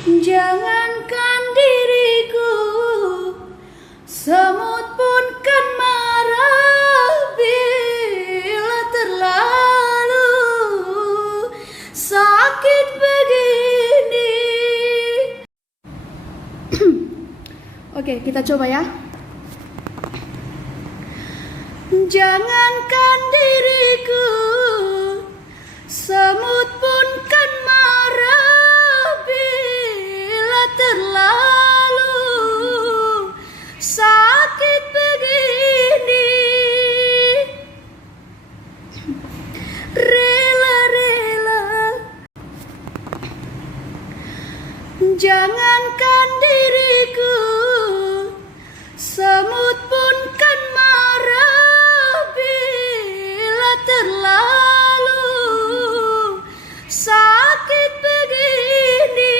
Jangankan diriku, semut pun kan marah bila terlalu sakit begini. Oke, kita coba ya. Jangankan diriku, semut pun kan marah bila terlalu sakit begini. Rela-rela, jangankan diriku, semut pun kan marah bila terlalu sakit begini.